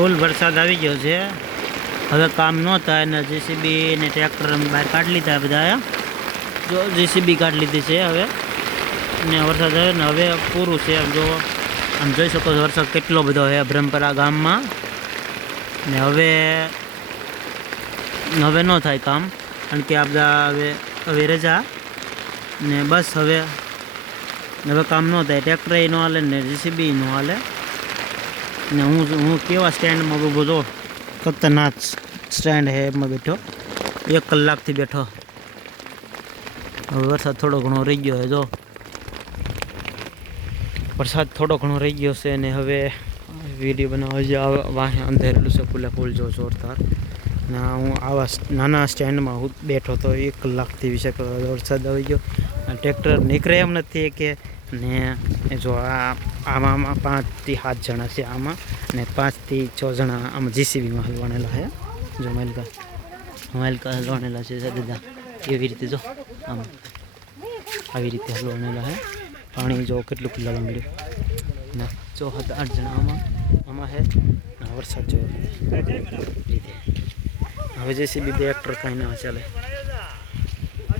ફૂલ વરસાદ આવી ગયો છે, હવે કામ ન થાય ને જેસીબી ને ટ્રેક્ટર બહાર કાઢી લીધા બધા, જો જેસીબી કાઢી લીધી છે હવે, ને વરસાદ આવે ને હવે પૂરું છે. આમ જો આમ જોઈ શકો છો વરસાદ કેટલો બધો છે બ્રહ્મપરા ગામમાં, ને હવે ન થાય કામ, કારણ કે આ બધા હવે રજા ને બસ હવે કામ ન થાય, ટ્રેક્ટર ન હાલે ને જેસીબી ન હાલે. ને હું કેવા સ્ટેન્ડમાં ઊભો જો, ખતરનાક સ્ટેન્ડ છે, એમાં બેઠો 1 કલાકથી બેઠો. હવે વરસાદ થોડો ઘણો રહી ગયો છે, જો વરસાદ થોડો ઘણો રહી ગયો છે ને હવે વિડીયો બનાવવા જે વાહે અંધેરેલું છે ફૂલ જો જોરદાર. ને હું આવા નાના સ્ટેન્ડમાં હું બેઠો તો 1 કલાકથી વિશે વરસાદ આવી ગયો. ટ્રેક્ટર નીકળે એમ નથી કે, ને જો આમાં 5 થી 7 જણા છે આમાં, ને 5 થી 6 જણા આમાં જીસીબીમાં હલવાણેલા છે. જો માઇલકા હલવાણેલા છે દાદા, એવી રીતે જો આમ આવી રીતે હલવાણેલા છે. પાણી જો કેટલું પીલાવા મળ્યું ને, જો 7-8 જણા આમાં છે. વરસાદ જો રીતે હવે જેસીબી ટ્રેક્ટર કાંઈ ના ચાલે.